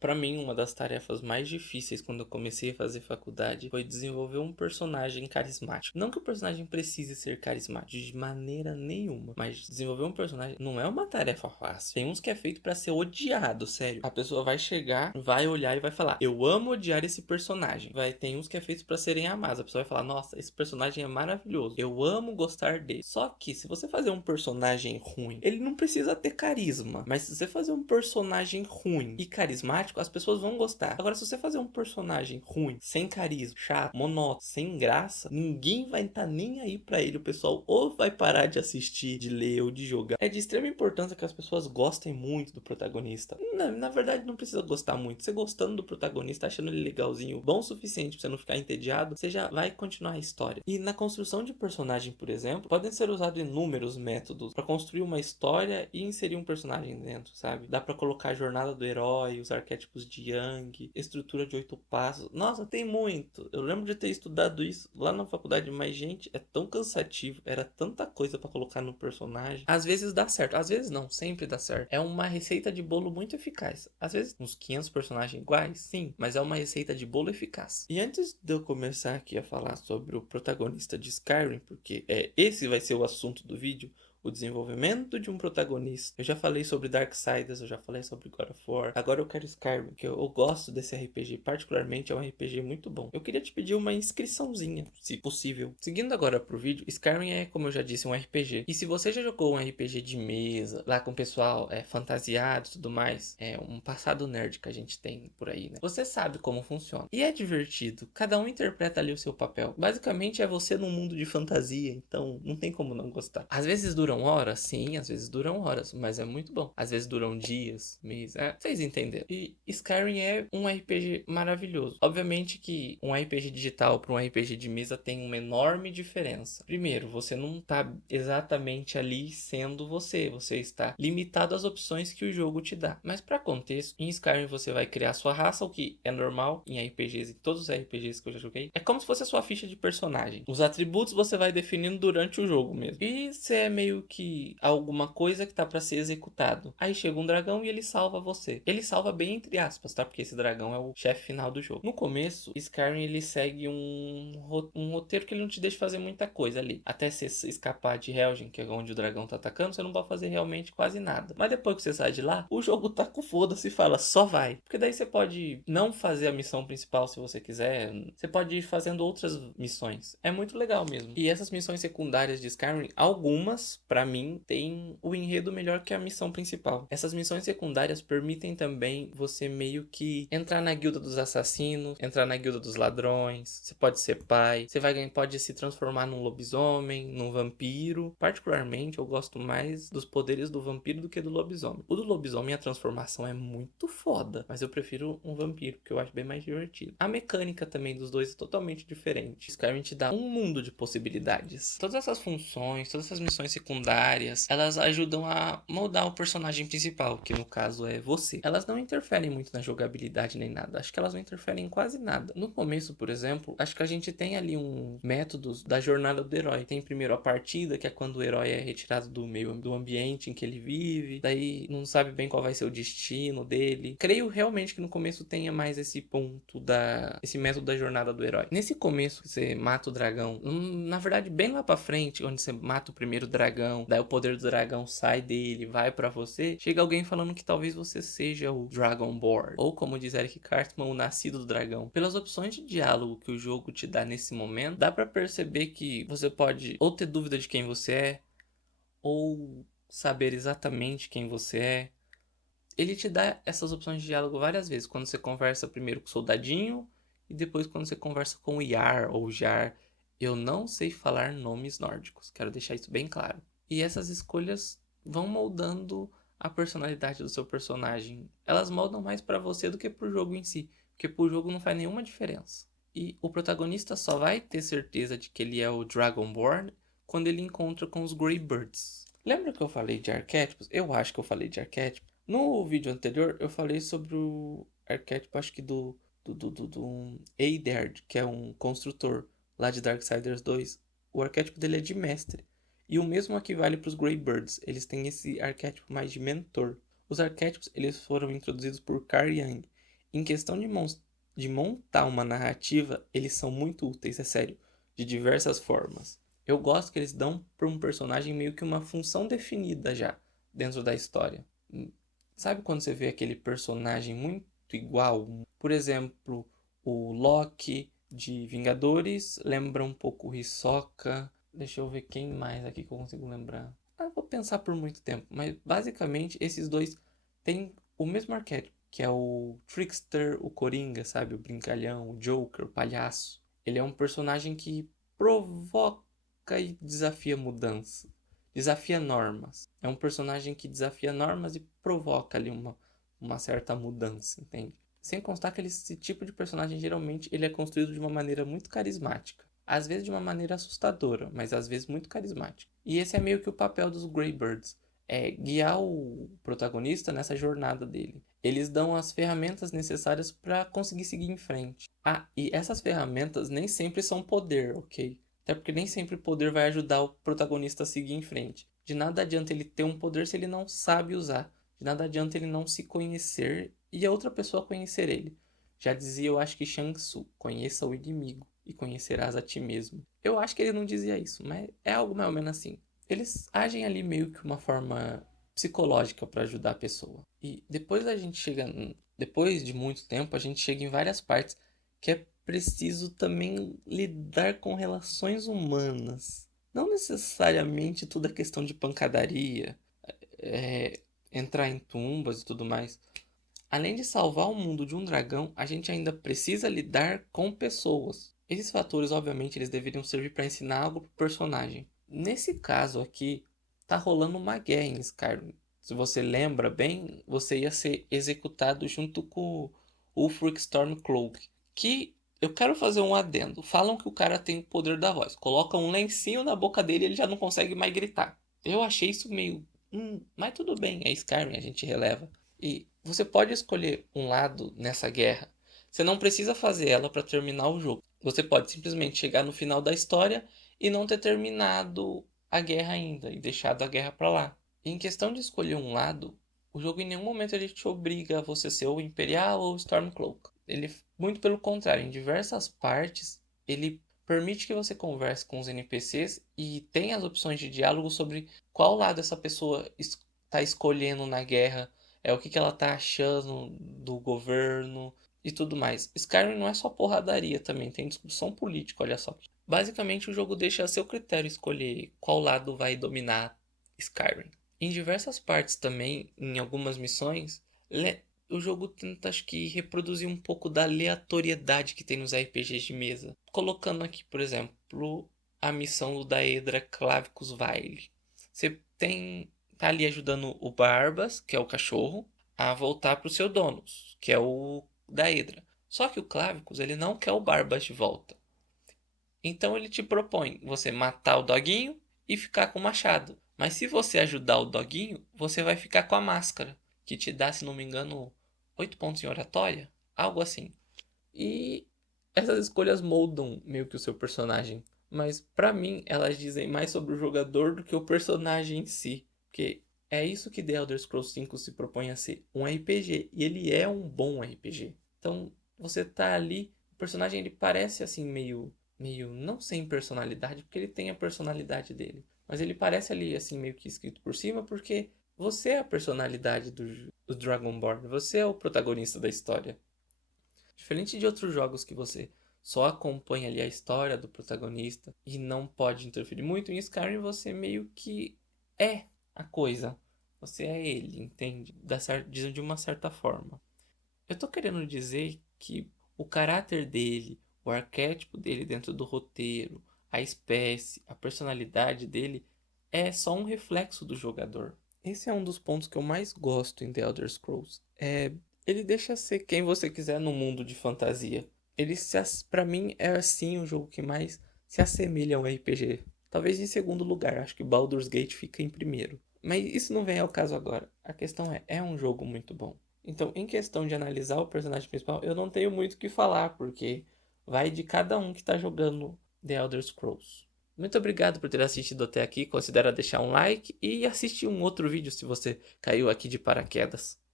Pra mim, uma das tarefas mais difíceis quando eu comecei a fazer faculdade foi desenvolver um personagem carismático. Não que o personagem precise ser carismático de maneira nenhuma, mas desenvolver um personagem não é uma tarefa fácil. Tem uns que é feito pra ser odiado, sério. A pessoa vai chegar, vai olhar e vai falar: "Eu amo odiar esse personagem". Tem uns que é feito pra serem amados. A pessoa vai falar: "Nossa, esse personagem é maravilhoso. Eu amo gostar dele". Só que se você fazer um personagem ruim, ele não precisa ter carisma, mas se você fazer um personagem ruim e carismático, as pessoas vão gostar. Agora, se você fazer um personagem ruim, sem carisma, chato, monótono, sem graça, ninguém vai estar nem aí pra ele. O pessoal ou vai parar de assistir, de ler ou de jogar. É de extrema importância que as pessoas gostem muito do protagonista. Na verdade, não precisa gostar muito. Você gostando do protagonista, achando ele legalzinho, bom o suficiente pra você não ficar entediado, você já vai continuar a história. E na construção de personagem, por exemplo, podem ser usados inúmeros métodos pra construir uma história e inserir um personagem dentro, sabe? Dá pra colocar a jornada do herói, os arquétipos de Yang, estrutura de 8 passos. Nossa, tem muito. Eu lembro de ter estudado isso lá na faculdade, mas gente, é tão cansativo. Era tanta coisa pra colocar no personagem. Às vezes dá certo, às vezes não, sempre dá certo. É uma receita de bolo muito eficaz. Às vezes uns 500 personagens iguais, sim, mas é uma receita de bolo eficaz. E antes de eu começar aqui a falar sobre o protagonista de Skyrim, porque esse vai ser o assunto do vídeo, o desenvolvimento de um protagonista. Eu já falei sobre Darksiders, eu já falei sobre God of War. Agora eu quero Skyrim, que eu gosto desse RPG. Particularmente é um RPG muito bom. Eu queria te pedir uma inscriçãozinha, se possível. Seguindo agora pro vídeo, Skyrim é, como eu já disse, um RPG. E se você já jogou um RPG de mesa, lá com o pessoal fantasiado e tudo mais, é um passado nerd que a gente tem por aí, né? Você sabe como funciona. E é divertido. Cada um interpreta ali o seu papel. Basicamente é você num mundo de fantasia, então não tem como não gostar. Às vezes duram horas, sim, às vezes duram horas, mas é muito bom. Às vezes duram dias, meses, vocês entenderam. E Skyrim é um RPG maravilhoso. Obviamente que um RPG digital para um RPG de mesa tem uma enorme diferença. Primeiro, você não tá exatamente ali sendo você está limitado às opções que o jogo te dá. Mas para contexto, em Skyrim você vai criar sua raça, o que é normal em RPGs, em todos os RPGs que eu já joguei. É como se fosse a sua ficha de personagem. Os atributos você vai definindo durante o jogo mesmo. E você é meio que alguma coisa que tá para ser executado. Aí chega um dragão e ele salva você. Ele salva bem entre aspas, tá? Porque esse dragão é o chefe final do jogo. No começo, Skyrim ele segue um roteiro que ele não te deixa fazer muita coisa ali. Até você escapar de Helgen, que é onde o dragão tá atacando, você não vai fazer realmente quase nada. Mas depois que você sai de lá, o jogo tá com foda-se e fala, só vai. Porque daí você pode não fazer a missão principal se você quiser. Você pode ir fazendo outras missões. É muito legal mesmo. E essas missões secundárias de Skyrim, algumas, pra mim, tem o enredo melhor que a missão principal. Essas missões secundárias permitem também você meio que entrar na guilda dos assassinos, entrar na guilda dos ladrões, você pode ser pai, pode se transformar num lobisomem, num vampiro. Particularmente, eu gosto mais dos poderes do vampiro do que do lobisomem. O do lobisomem, a transformação é muito foda, mas eu prefiro um vampiro, porque eu acho bem mais divertido. A mecânica também dos dois é totalmente diferente. Skyrim te dá um mundo de possibilidades. Todas essas funções, todas essas missões secundárias, elas ajudam a moldar o personagem principal, que no caso é você. Elas não interferem muito na jogabilidade nem nada. Acho que elas não interferem em quase nada. No começo, por exemplo, acho que a gente tem ali um métodos da jornada do herói. Tem primeiro a partida, que é quando o herói é retirado do ambiente em que ele vive. Daí não sabe bem qual vai ser o destino dele. Creio realmente que no começo tenha mais esse ponto esse método da jornada do herói. Nesse começo que você mata o dragão, na verdade bem lá pra frente, onde você mata o primeiro dragão, daí o poder do dragão sai dele, vai pra você, chega alguém falando que talvez você seja o Dragonborn, ou como diz Eric Cartman, o nascido do dragão. Pelas opções de diálogo que o jogo te dá nesse momento, dá pra perceber que você pode ou ter dúvida de quem você é, ou saber exatamente quem você é. Ele te dá essas opções de diálogo várias vezes, quando você conversa primeiro com o soldadinho e depois quando você conversa com o Yar ou Jar. Eu não sei falar nomes nórdicos, quero deixar isso bem claro. E essas escolhas vão moldando a personalidade do seu personagem. Elas moldam mais pra você do que pro jogo em si, porque pro jogo não faz nenhuma diferença. E o protagonista só vai ter certeza de que ele é o Dragonborn quando ele encontra com os Greybirds. Lembra que eu falei de arquétipos? Eu acho que eu falei de arquétipos. No vídeo anterior eu falei sobre o arquétipo, acho que do Eidard, que é um construtor lá de Darksiders 2. O arquétipo dele é de mestre. E o mesmo aqui vale para os Greybirds. Eles têm esse arquétipo mais de mentor. Os arquétipos eles foram introduzidos por Carl Jung. Em questão de montar uma narrativa, eles são muito úteis, é sério, de diversas formas. Eu gosto que eles dão para um personagem meio que uma função definida já dentro da história. Sabe quando você vê aquele personagem muito igual? Por exemplo, o Loki de Vingadores lembra um pouco o Hisoka. Deixa eu ver quem mais aqui que eu consigo lembrar. Vou pensar por muito tempo, mas basicamente esses dois têm o mesmo arquétipo, que é o Trickster, o Coringa, sabe? O brincalhão, o Joker, o palhaço. Ele é um personagem que provoca e desafia mudança, desafia normas. É um personagem que desafia normas e provoca ali uma certa mudança, entende? Sem constar que esse tipo de personagem geralmente ele é construído de uma maneira muito carismática. Às vezes de uma maneira assustadora, mas às vezes muito carismática. E esse é meio que o papel dos Greybirds, é guiar o protagonista nessa jornada dele. Eles dão as ferramentas necessárias para conseguir seguir em frente. E essas ferramentas nem sempre são poder, ok? Até porque nem sempre o poder vai ajudar o protagonista a seguir em frente. De nada adianta ele ter um poder se ele não sabe usar. De nada adianta ele não se conhecer e a outra pessoa conhecer ele. Já dizia, eu acho que Shang Tzu, conheça o inimigo e conhecerás a ti mesmo. Eu acho que ele não dizia isso, mas é algo mais ou menos assim. Eles agem ali meio que uma forma psicológica para ajudar a pessoa. E depois de muito tempo, a gente chega em várias partes que é preciso também lidar com relações humanas. Não necessariamente tudo é questão de pancadaria, é, entrar em tumbas e tudo mais. Além de salvar o mundo de um dragão, a gente ainda precisa lidar com pessoas. Esses fatores, obviamente, eles deveriam servir para ensinar algo pro personagem. Nesse caso aqui, tá rolando uma guerra em Skyrim. Se você lembra bem, você ia ser executado junto com o Ulfric Stormcloak. Que eu quero fazer um adendo. Falam que o cara tem o poder da voz. Coloca um lencinho na boca dele e ele já não consegue mais gritar. Eu achei isso meio... mas tudo bem, é Skyrim, a gente releva. E você pode escolher um lado nessa guerra. Você não precisa fazer ela para terminar o jogo. Você pode simplesmente chegar no final da história e não ter terminado a guerra ainda e deixado a guerra para lá. E em questão de escolher um lado, o jogo em nenhum momento ele te obriga a você ser ou Imperial ou Stormcloak. Ele, muito pelo contrário, em diversas partes, ele permite que você converse com os NPCs e tenha as opções de diálogo sobre qual lado essa pessoa está escolhendo na guerra, o que ela tá achando do governo e tudo mais. Skyrim não é só porradaria também, tem discussão política, olha só. Basicamente o jogo deixa a seu critério escolher qual lado vai dominar Skyrim. Em diversas partes também, em algumas missões, o jogo tenta, acho que, reproduzir um pouco da aleatoriedade que tem nos RPGs de mesa. Colocando aqui, por exemplo, a missão do Daedra Clavicus Vile. Você tá ali ajudando o Barbas, que é o cachorro, a voltar pro seu dono, que é o Daedra. Só que o Clavicus, ele não quer o Barbas de volta. Então ele te propõe você matar o doguinho e ficar com o machado. Mas se você ajudar o doguinho, você vai ficar com a máscara, que te dá, se não me engano, 8 pontos em oratória, algo assim. E essas escolhas moldam meio que o seu personagem. Mas pra mim, elas dizem mais sobre o jogador do que o personagem em si. Porque é isso que The Elder Scrolls V se propõe a ser, um RPG. E ele é um bom RPG. Então, você tá ali, o personagem ele parece assim meio não sem personalidade, porque ele tem a personalidade dele. Mas ele parece ali assim meio que escrito por cima, porque você é a personalidade do Dragonborn. Você é o protagonista da história. Diferente de outros jogos que você só acompanha ali a história do protagonista e não pode interferir muito, em Skyrim você meio que é a coisa. Você é ele, entende? De uma certa forma. Eu tô querendo dizer que o caráter dele, o arquétipo dele dentro do roteiro, a espécie, a personalidade dele é só um reflexo do jogador. Esse é um dos pontos que eu mais gosto em The Elder Scrolls. Ele deixa ser quem você quiser no mundo de fantasia. Para mim é assim o jogo que mais se assemelha a um RPG. Talvez em segundo lugar, acho que Baldur's Gate fica em primeiro. Mas isso não vem ao caso agora. A questão é um jogo muito bom. Então, em questão de analisar o personagem principal, eu não tenho muito o que falar, porque vai de cada um que está jogando The Elder Scrolls. Muito obrigado por ter assistido até aqui. Considera deixar um like e assistir um outro vídeo se você caiu aqui de paraquedas.